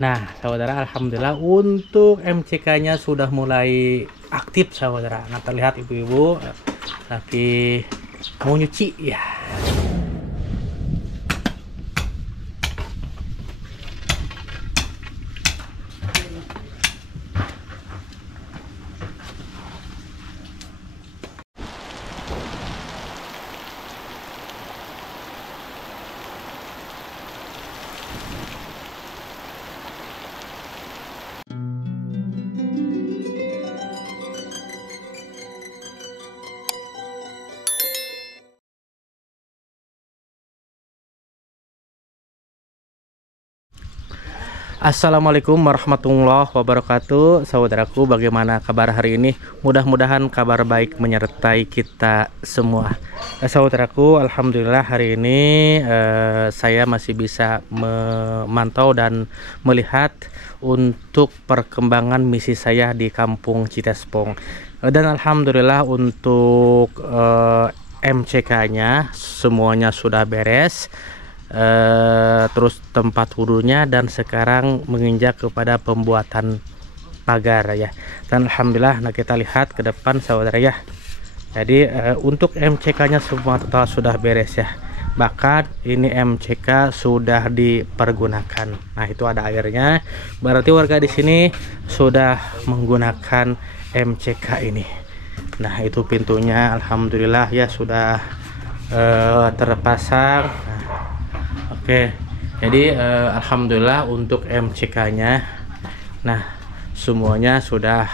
Nah, saudara, alhamdulillah untuk MCK-nya sudah mulai aktif, saudara. Nah, terlihat ibu-ibu lagi mau nyuci ya. Assalamualaikum warahmatullahi wabarakatuh. Saudaraku, bagaimana kabar hari ini? Mudah-mudahan kabar baik menyertai kita semua. Saudaraku, alhamdulillah hari ini saya masih bisa memantau dan melihat untuk perkembangan misi saya di Kampung Citespong. Dan alhamdulillah untuk MCK-nya semuanya sudah beres. Terus tempat wudhunya, dan sekarang menginjak kepada pembuatan pagar ya. Dan alhamdulillah, nah kita lihat ke depan saudara ya. Jadi untuk MCK-nya semua total sudah beres ya. Bahkan ini MCK sudah dipergunakan. Nah itu ada airnya. Berarti warga di sini sudah menggunakan MCK ini. Nah itu pintunya alhamdulillah ya sudah terpasang. Nah, oke, jadi alhamdulillah untuk MCK-nya, nah semuanya sudah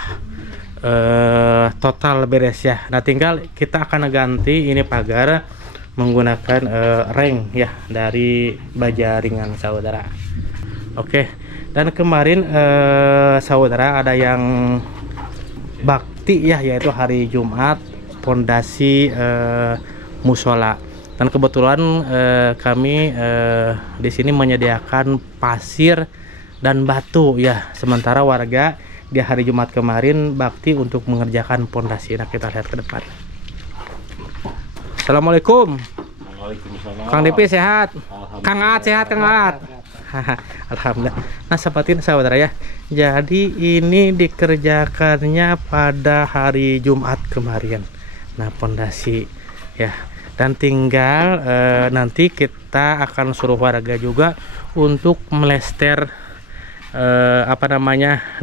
total beres ya. Nah tinggal kita akan ganti ini pagar menggunakan reng ya dari baja ringan saudara. Oke, dan kemarin saudara ada yang bakti ya, yaitu hari Jumat pondasi musola. Dan kebetulan kami di sini menyediakan pasir dan batu ya. Sementara warga di hari Jumat kemarin bakti untuk mengerjakan pondasi. Nah kita lihat ke depan. Assalamualaikum. Waalaikumsalam. Kang Dipi sehat? Kang Aat sehat, Kang Aat. Alhamdulillah. Nah seperti ini saudara ya. Jadi ini dikerjakannya pada hari Jumat kemarin. Nah pondasi ya. Dan tinggal nanti kita akan suruh warga juga untuk melester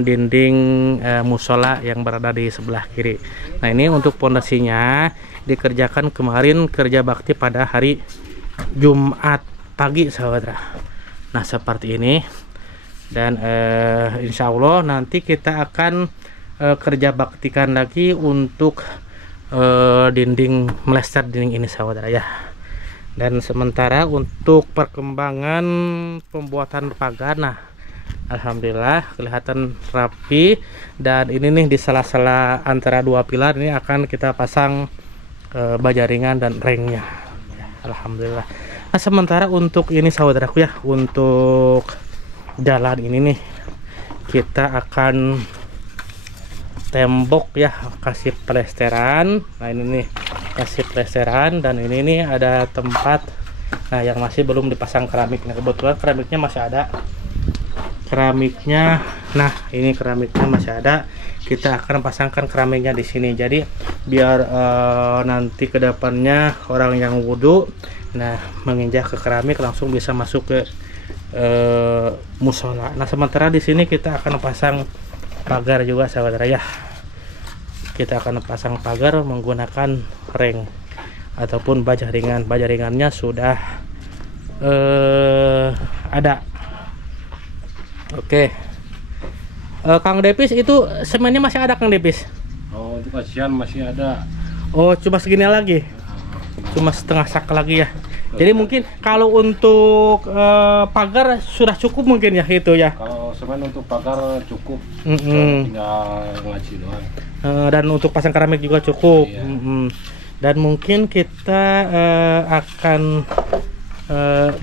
dinding musola yang berada di sebelah kiri. Nah ini untuk pondasinya dikerjakan kemarin kerja bakti pada hari Jumat pagi saudara. Nah seperti ini. Dan insya Allah nanti kita akan kerja baktikan lagi untuk dinding melester dinding ini saudara ya. Dan sementara untuk perkembangan pembuatan pagar, nah alhamdulillah kelihatan rapi. Dan ini nih di sela-sela antara dua pilar ini akan kita pasang baja ringan dan rengnya ya, alhamdulillah. Nah sementara untuk ini saudaraku ya, untuk jalan ini nih kita akan tembok ya, kasih plesteran. Nah ini nih kasih plesteran, dan ini nih ada tempat nah yang masih belum dipasang keramik. Nah kebetulan keramiknya masih ada, keramiknya nah ini keramiknya masih ada. Kita akan pasangkan keramiknya di sini, jadi biar nanti kedepannya orang yang wudhu nah menginjak ke keramik langsung bisa masuk ke musola. Nah sementara di sini kita akan pasang pagar juga saudara ya. Kita akan pasang pagar menggunakan reng ataupun baja ringan. Baja ringannya sudah ada. Oke. Kang Depis, itu semennya masih ada Kang Depis? Oh itu kasihan masih ada. Oh cuma segini lagi? Cuma setengah sak lagi ya. Jadi mungkin kalau untuk pagar sudah cukup mungkin ya itu ya. Kalau semen untuk pagar cukup, tinggal ngaci doang. Dan untuk pasang keramik juga cukup. Iya. Dan mungkin kita akan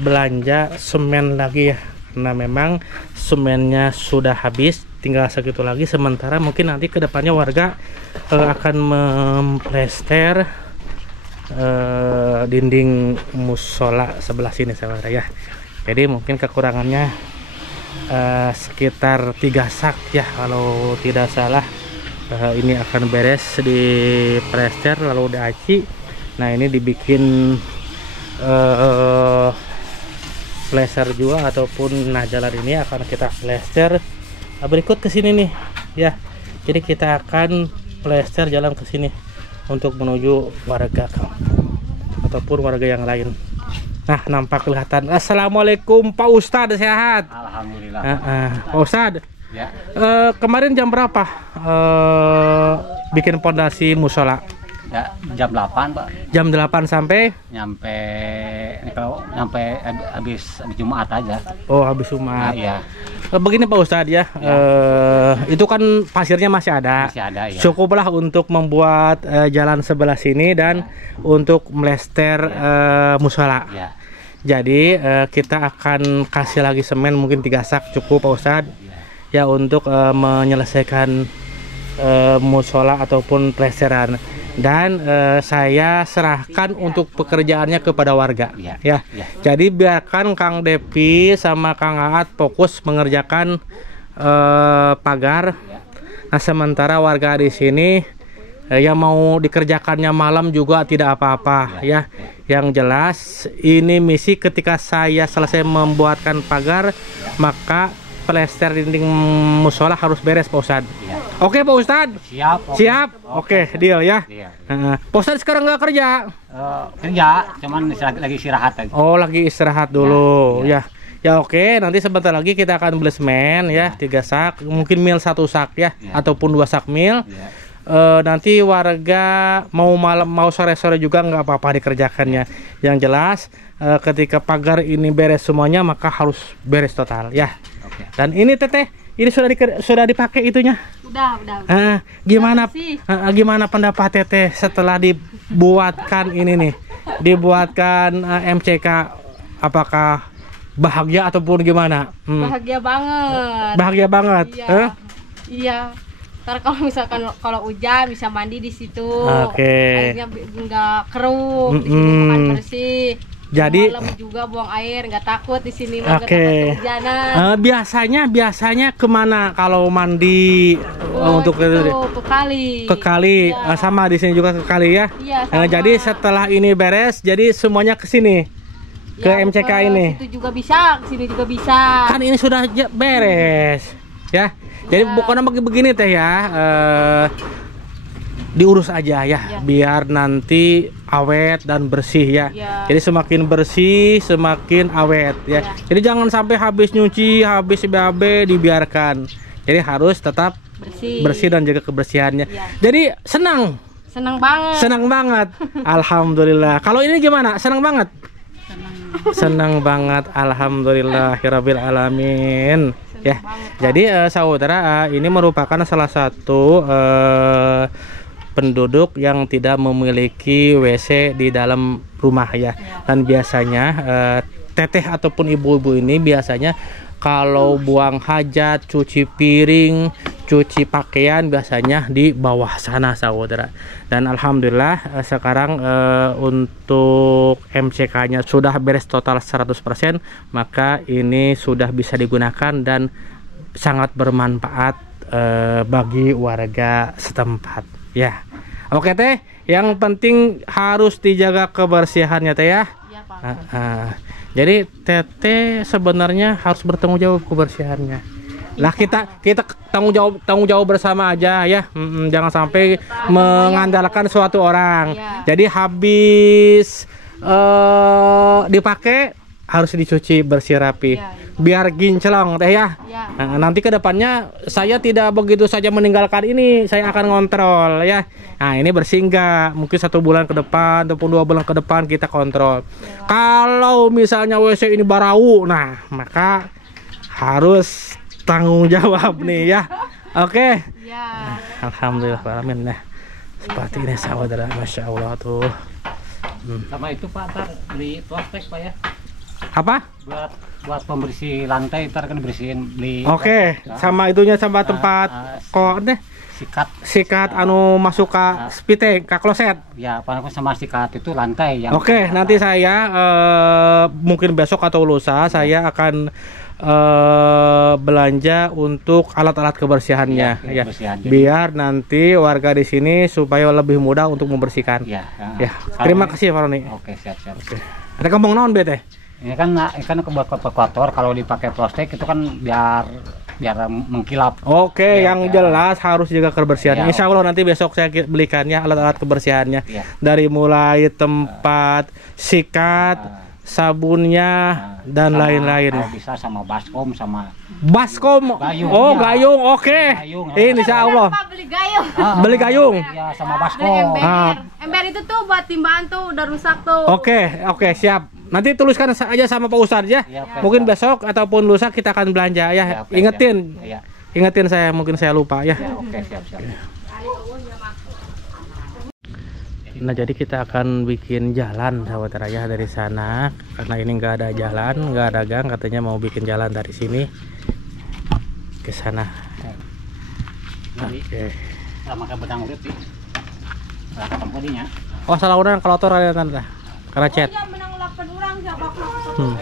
belanja semen lagi ya, karena memang semennya sudah habis, tinggal segitu lagi. Sementara mungkin nanti kedepannya warga akan memplester dinding musola sebelah sini saudara ya. Jadi mungkin kekurangannya sekitar 3 sak ya kalau tidak salah. Ini akan beres di plester lalu diaci. Nah ini dibikin plester juga ataupun jalan ini akan kita plester. Berikut ke sini nih ya. Jadi kita akan plester jalan ke sini untuk menuju warga kampung ataupun warga yang lain. Nah nampak kelihatan. Assalamualaikum Pak Ustadz, sehat? Alhamdulillah. Pak Ustadz. Ya. Kemarin jam berapa bikin pondasi musola? Ya, jam 8 Pak. Jam 8 sampai? Nyampe habis Jumat aja. Oh habis Jumat. Nah, iya. Begini Pak Ustadz ya, itu kan pasirnya masih ada. Masih ada ya. Cukuplah untuk membuat jalan sebelah sini dan untuk melester musola. Ya. Jadi kita akan kasih lagi semen mungkin 3 sak cukup Pak Ustadz. Ya untuk menyelesaikan musola ataupun plesteran, dan saya serahkan untuk pekerjaannya kepada warga ya. Jadi biarkan Kang Depi sama Kang Aat fokus mengerjakan pagar. Nah sementara warga di sini yang mau dikerjakannya malam juga tidak apa-apa ya. Yang jelas ini misi ketika saya selesai membuatkan pagar maka plester dinding musola harus beres Pak Ustadz. Ya. Oke Pak Ustadz. Siap. Siap. Oke, deal ya. Iya. Pak Ustadz sekarang nggak kerja? Kerja, cuman lagi istirahat aja. Oh lagi istirahat dulu ya. Ya oke, nanti sebentar lagi kita akan beli semen ya 3 sak, mungkin mil 1 sak ya, ataupun 2 sak mil. Nanti warga mau malam mau sore-sore juga nggak apa-apa dikerjakannya. Yang jelas ketika pagar ini beres semuanya maka harus beres total ya. Dan ini Teteh, ini sudah dipakai itunya? Udah. Gimana pendapat Teteh setelah dibuatkan ini nih? Dibuatkan MCK, apakah bahagia ataupun gimana? Bahagia banget. Bahagia banget. Iya. Ntar kalau misalkan kalau hujan bisa mandi di situ. Airnya nggak keruh, di sini makan bersih. Jadi malam juga buang air, nggak takut di sini. Oke. Biasanya kemana kalau mandi untuk ke kali? Ke kali, ya. Sama di sini juga ke kali ya. Iya, jadi setelah ini beres, jadi semuanya ke sini, ke MCK ini. Itu juga bisa, ke sini juga bisa. Kan ini sudah beres, ya. Jadi bukan begini Teh ya. Diurus aja ya, biar nanti awet dan bersih ya. Jadi semakin bersih semakin awet ya. Jadi jangan sampai habis nyuci, habis BAB dibiarkan. Jadi harus tetap bersih dan jaga kebersihannya. Jadi senang banget. Alhamdulillah. Kalau ini gimana? Senang banget. Senang banget. Alhamdulillahirabbil alamin. Ya. Jadi saudara, ini merupakan salah satu penduduk yang tidak memiliki WC di dalam rumah ya. Dan biasanya teteh ataupun ibu-ibu ini biasanya kalau buang hajat, cuci piring, cuci pakaian biasanya di bawah sana saudara. Dan alhamdulillah sekarang untuk MCK-nya sudah beres total 100%, maka ini sudah bisa digunakan dan sangat bermanfaat bagi warga setempat. Ya, oke Teh. Yang penting harus dijaga kebersihannya Teh ya. Iya Pak. Jadi Teteh sebenarnya harus bertanggung jawab kebersihannya. Lah kita tanggung jawab bersama aja ya. Jangan sampai mengandalkan suatu orang. Jadi habis dipakai harus dicuci bersih rapi. Biar ginclong Teh ya. Nah, nanti kedepannya saya tidak begitu saja meninggalkan ini, saya akan ngontrol ya. Nah ini bersih enggak, mungkin 1 bulan ke depan ataupun 2 bulan ke depan kita kontrol. Kalau misalnya WC ini barau, nah maka harus tanggung jawab nih ya. Oke. Alhamdulillah alamin. Nah seperti ini saudara, masya Allah tuh. Sama itu Pak, ntar beli prospek Pak ya. Apa? Buat pembersih lantai, ntar kan bersihin beli. Oke, sama itunya sama tempat kok deh. Sikat anu masuk ke spite, ke kloset. Ya, apa sama sikat itu lantai yang. Oke, nanti saya mungkin besok atau lusa saya akan belanja untuk alat-alat kebersihannya ya, kebersihan. Biar nanti warga di sini supaya lebih mudah untuk membersihkan. Ya, ya. Terima kasih Pak Roni. Oke, siap. Ada kampung naon bete? Ini kan buat evakuator, kalau dipakai plastik itu kan biar mengkilap. Oke, Ya, yang ya. jelas harus jaga kebersihannya. Ya, Insya Allah nanti besok saya belikannya alat-alat kebersihannya. Ya. Dari mulai tempat sikat, sabunnya, dan Sama, lain-lain. kalau bisa sama baskom sama Baskom. Gayung. Oh, Ya. gayung. Oke. Gayung. Insya Allah. Pak, beli gayung. Beli gayung. Ya, sama Beli baskom. ember. Ah. Ember itu tuh buat timbaan tuh udah rusak tuh. Oke, siap. Nanti tuliskan aja sama Pak Ustadz ya. Ya, oke, Mungkin siap. besok ataupun lusa kita akan belanja ya. Ya, oke, Ingetin. siap. Ya, Ingetin saya, mungkin saya lupa ya. ya, oke, siap. Nah, jadi kita akan bikin jalan sahabat raya dari sana karena ini nggak ada jalan, nggak ada gang, katanya mau bikin jalan dari sini ke sana. Oke. Sama ke benang urut sih. Lah ketemu dinya. Oh, salah orang kalau tor ada tanda. Karena chat. Dia menang 8 orang siapa pun. Hmm.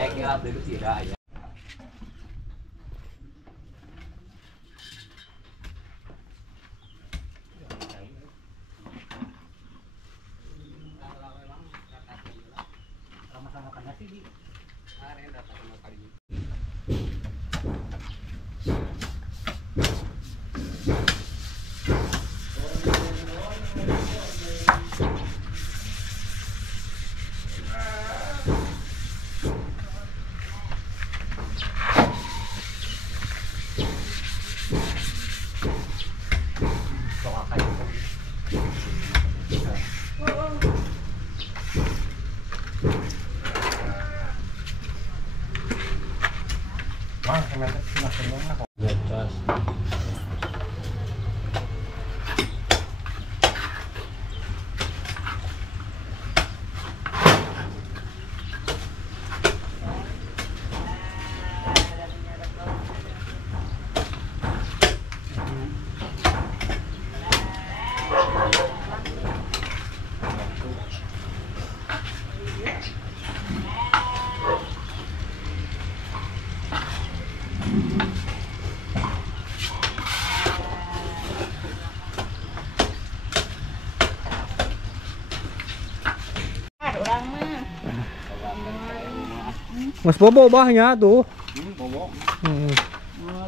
Mas Bobo bahnya tuh. Bobo. Hmm.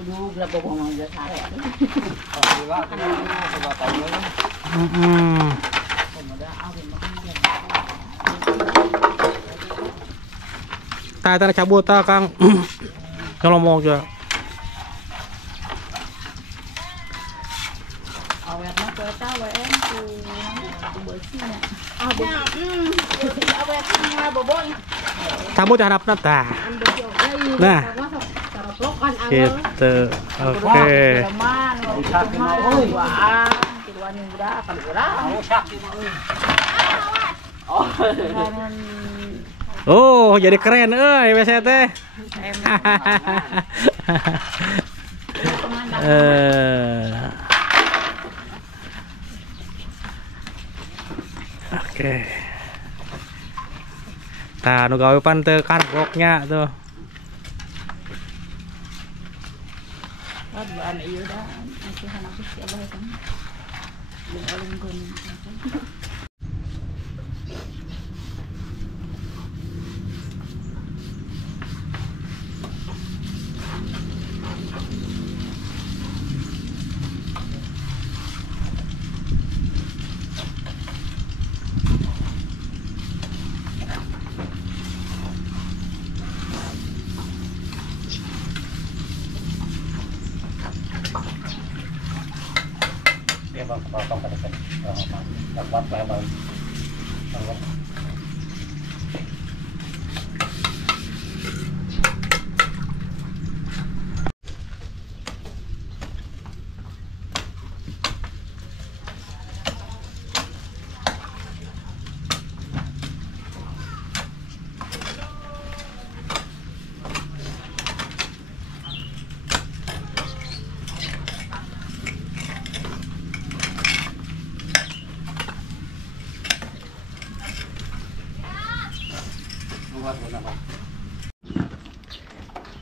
Aduh, gelap bobo mau jual saya. Alhamdulillah, coba tahu lah. Hmm. Tata cabut ta Kang. Kalau mau juga. Awet mah kuota WM tuh bersihnya. Ah, awet mah bobo. Cabut harapna tah. Nah. Gitu. Oke. Oh, jadi keren WC teh. Oke. Tah nu gawe pan teu karboknya tuh. Dia bang potong pada kan. Dapat lah bang.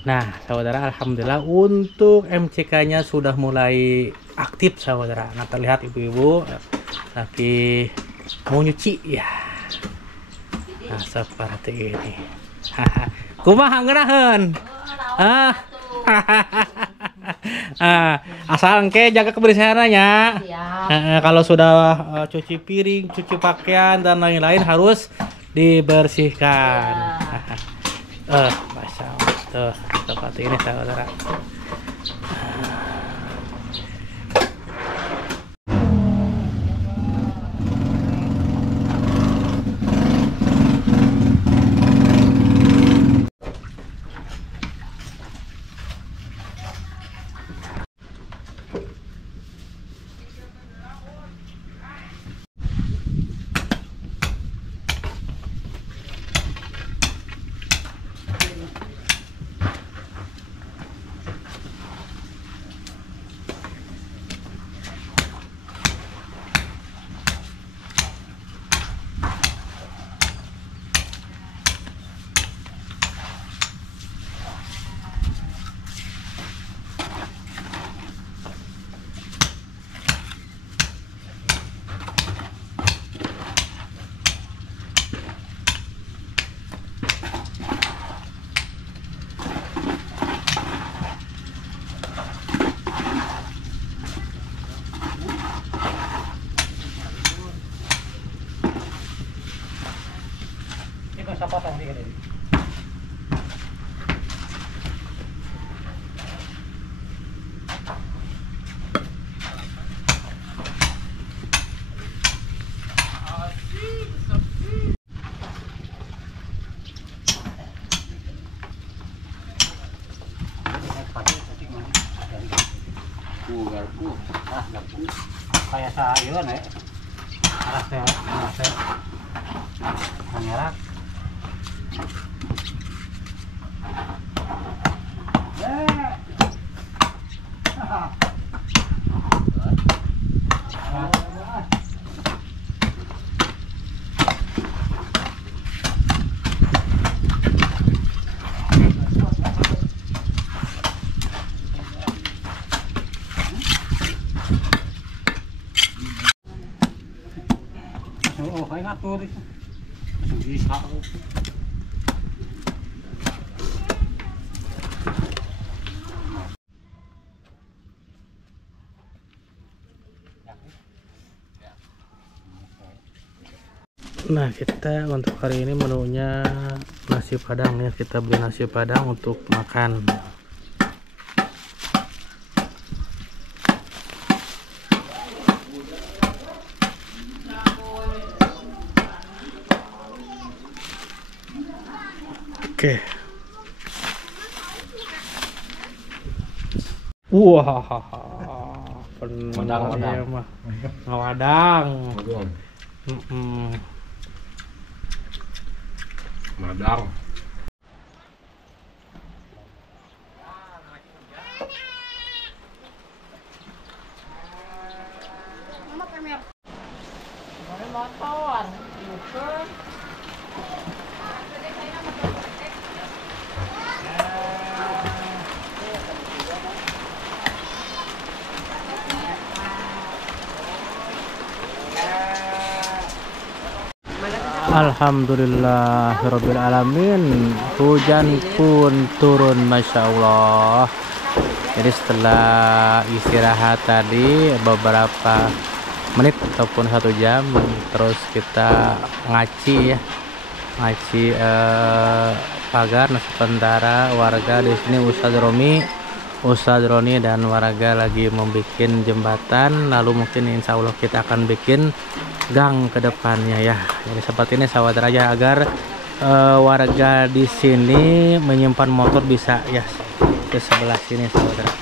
Nah, saudara, alhamdulillah untuk MCK-nya sudah mulai aktif, saudara. Nah, terlihat ibu-ibu lagi mau nyuci ya. Nah, seperti ini. Kumaha ngeunaheun? Ah. Asal engke jaga kebersihannya. Kalau sudah cuci piring, cuci pakaian dan lain-lain harus dibersihkan. Masya Allah. Tuh, seperti ini saudara. Kayak sayuran ya. Rasanya mengerak. Oh, kayak ngatur. Bisa. Nah, kita untuk hari ini menunya nasi padang ya. Kita beli nasi padang untuk makan. Oke. Wah, penuh ya mah. Ngawadang. Madang. Motor. Alhamdulillahirabbil alamin, hujan pun turun, masya Allah. Jadi setelah istirahat tadi beberapa menit ataupun 1 jam, terus kita ngaci ya, ngaci pagar. Nah, sementara warga di sini Ustadz Roni dan warga lagi membuat jembatan, lalu mungkin insya Allah kita akan bikin gang ke depannya ya. Jadi seperti ini sahabat raja, agar warga di sini menyimpan motor bisa ya ke sebelah sini sahabat raja.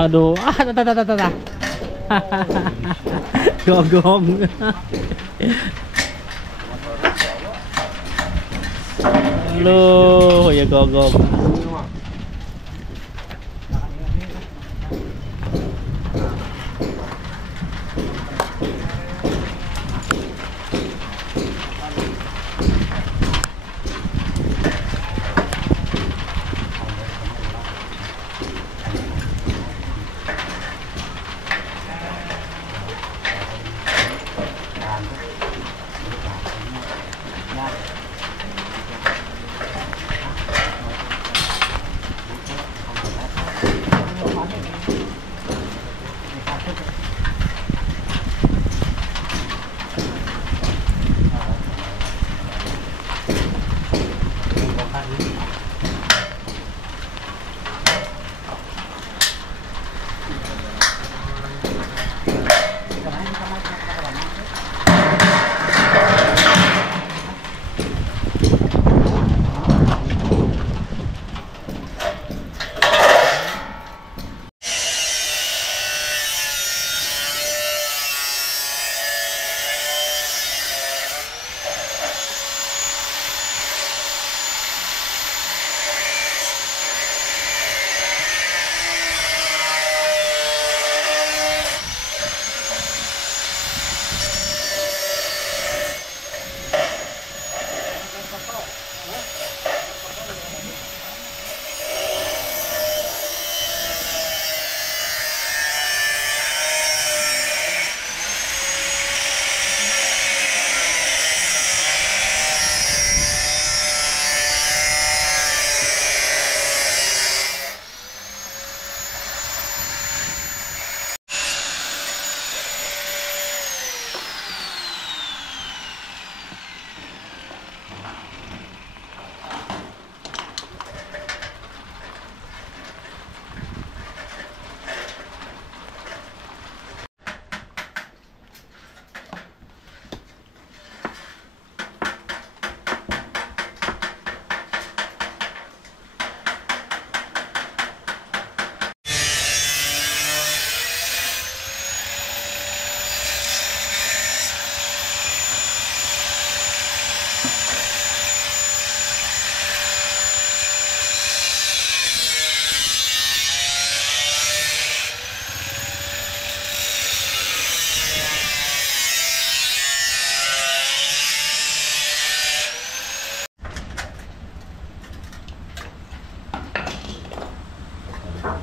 Aduh, tata. Gogong. Lu ya gogong.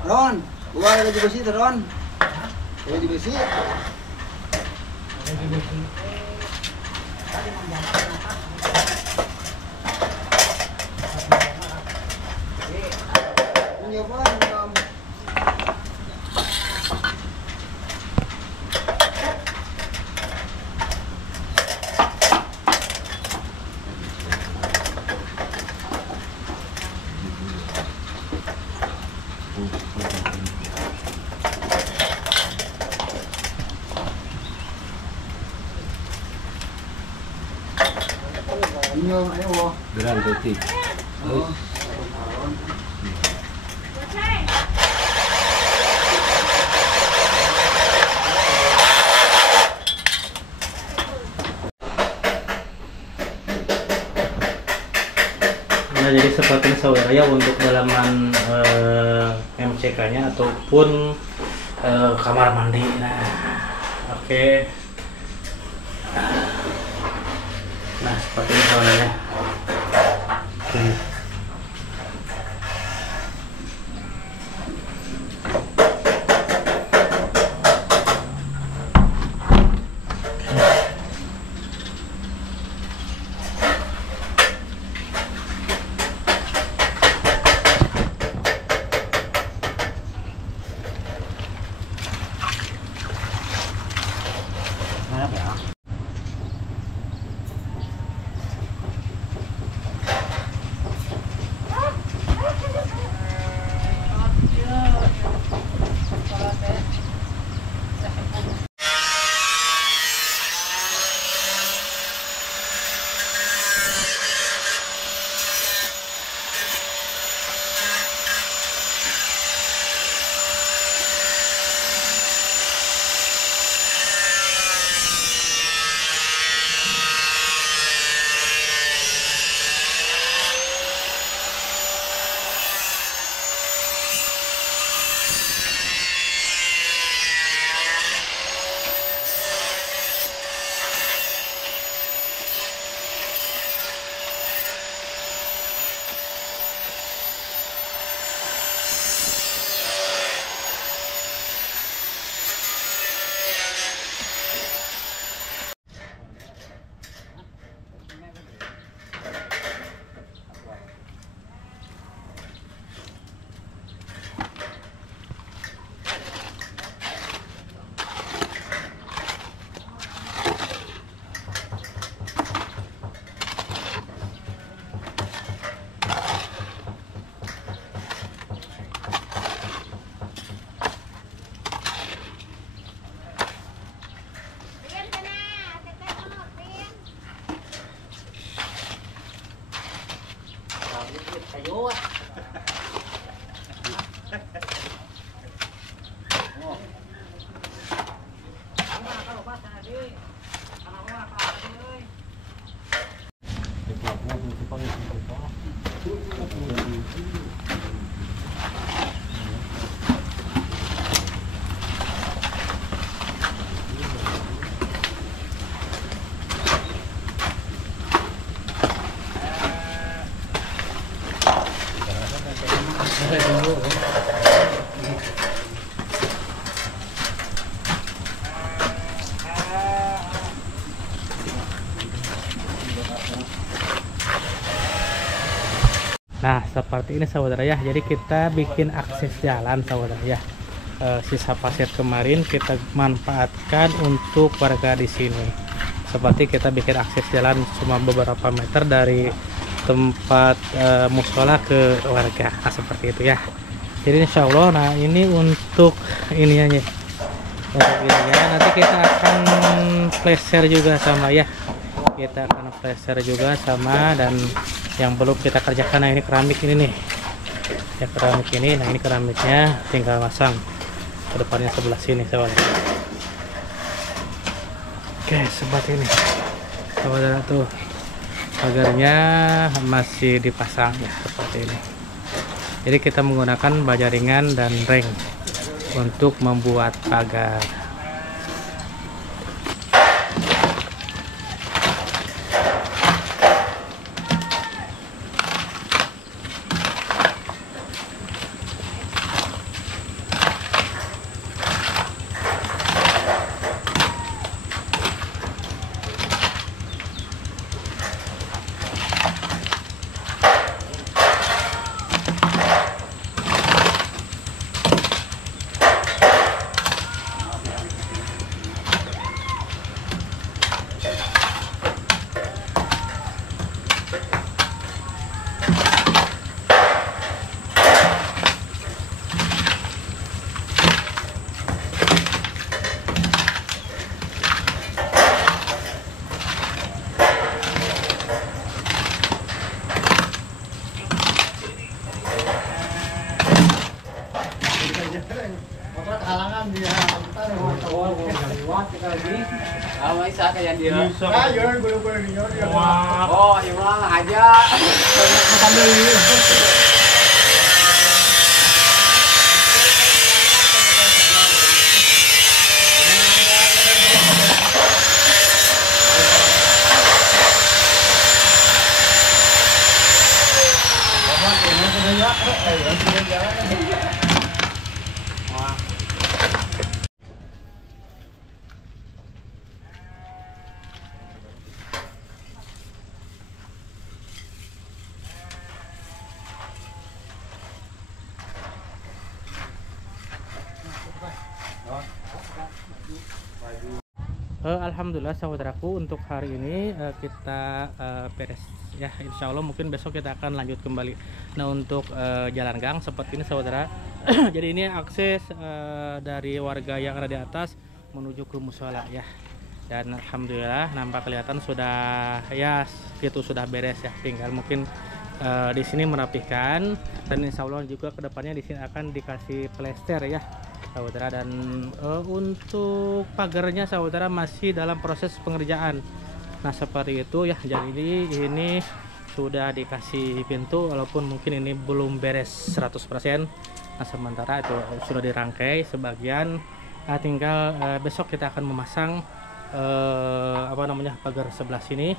Ron, gua lagi besi tuh Ron. Lagi besi. Beran berarti. Nah, jadi seperti saudara ya untuk dalaman MCK-nya ataupun kamar mandi. Nah, oke. Nah, seperti ini saudara. Nah, seperti ini saudara ya. Jadi kita bikin akses jalan saudara ya. Sisa pasir kemarin kita manfaatkan untuk warga di sini. Seperti kita bikin akses jalan cuma beberapa meter dari tempat musola ke warga. Nah, seperti itu ya. Jadi insya Allah, nah ini untuk ininya, untuk ininya. Nanti kita akan flasher juga sama ya. Kita akan flasher juga sama, dan yang belum kita kerjakan, nah ini keramik ini nih. Ya keramik ini, nah ini keramiknya tinggal masang ke depannya sebelah sini saudara. Oke, seperti ini saudara tuh pagarnya masih dipasang ya seperti ini. Jadi kita menggunakan baja ringan dan reng untuk membuat pagar. Oh, ya aja. Alhamdulillah saudaraku, untuk hari ini kita beres ya. Insya Allah mungkin besok kita akan lanjut kembali. Nah, untuk jalan gang seperti ini saudara. Jadi ini akses dari warga yang ada di atas menuju ke musola ya. Dan alhamdulillah nampak kelihatan sudah ya, itu sudah beres ya. Tinggal mungkin di sini merapihkan, dan insya Allah juga kedepannya di sini akan dikasih plester ya saudara. Dan untuk pagarnya saudara masih dalam proses pengerjaan. Nah seperti itu ya. Jadi ini sudah dikasih pintu, walaupun mungkin ini belum beres 100%. Nah sementara itu sudah dirangkai sebagian. Nah, tinggal besok kita akan memasang pagar sebelah sini.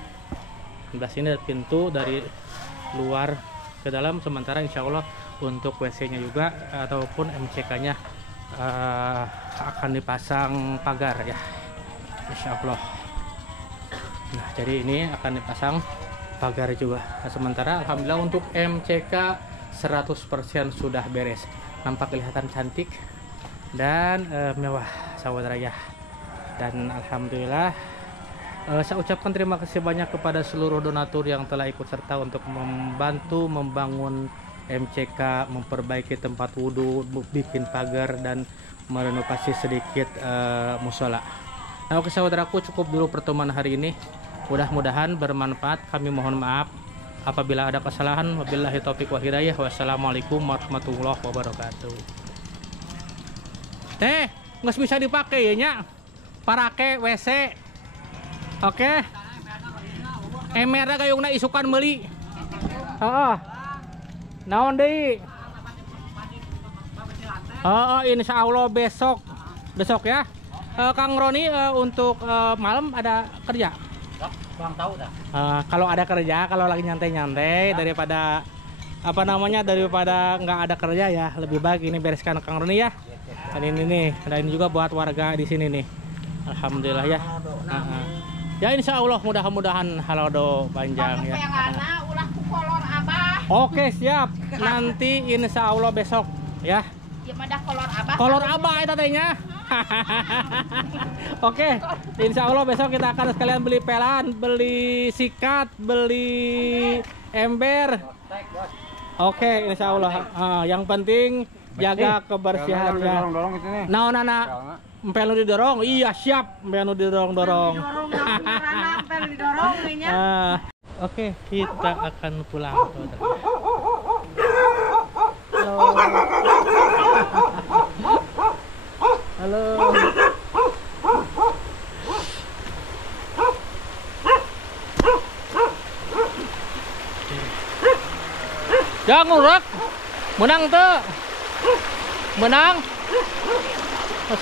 Sebelah sini ada pintu dari luar ke dalam. Sementara insya Allah untuk WC nya juga ataupun MCK nya akan dipasang pagar ya, insya Allah. Nah jadi ini akan dipasang pagar juga. Nah, sementara alhamdulillah untuk MCK 100% sudah beres, nampak kelihatan cantik dan mewah saudara ya. Dan alhamdulillah saya ucapkan terima kasih banyak kepada seluruh donatur yang telah ikut serta untuk membantu membangun MCK, memperbaiki tempat wudhu, bikin pagar, dan merenovasi sedikit musola. Nah oke saudaraku, cukup dulu pertemuan hari ini. Mudah-mudahan bermanfaat. Kami mohon maaf apabila ada kesalahan. Wabillahi taufiq wal hidayah. Wassalamualaikum warahmatullahi wabarakatuh. Teh, nggak bisa dipakai ya nya? Parake WC. Oke. Emerna gayungna isukan meuli. Naon deui? Insya Allah besok ya. Kang Roni untuk malam ada kerja? Kurang tahu dah. Kalau ada kerja, kalau lagi nyantai-nyantai daripada daripada nggak ada kerja ya, lebih baik ini bereskan Kang Roni ya. Dan ini nih, dan ini juga buat warga di sini nih. Alhamdulillah ya. Ya insya Allah mudah-mudahan halodo panjang ya. Ulah ku kolor abah. Oke, siap. Nanti insya Allah besok ya. Ya madah kolor abah. Kolor abah itu tadinya. Oke, insya Allah besok kita akan sekalian beli pelan, beli sikat, beli ember. Oke, insya Allah. Yang penting jaga kebersihannya. Nah, nana, empel didorong. Iya, siap. Empel didorong-dorong. Oke, kita akan pulang. Halo. Halo. Jangan urak. Menang tuh. Menang.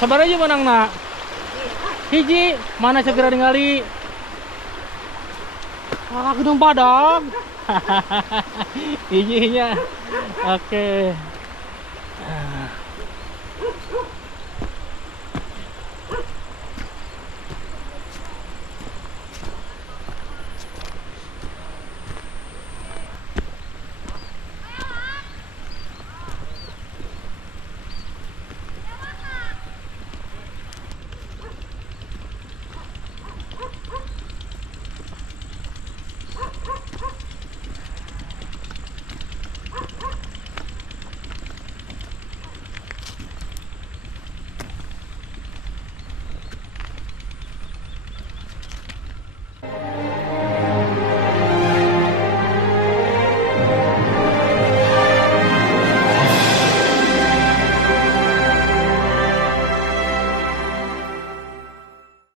Sabar aja menang nak. Hiji, mana segera ningali. Gedung padang. Hijinya. Oke.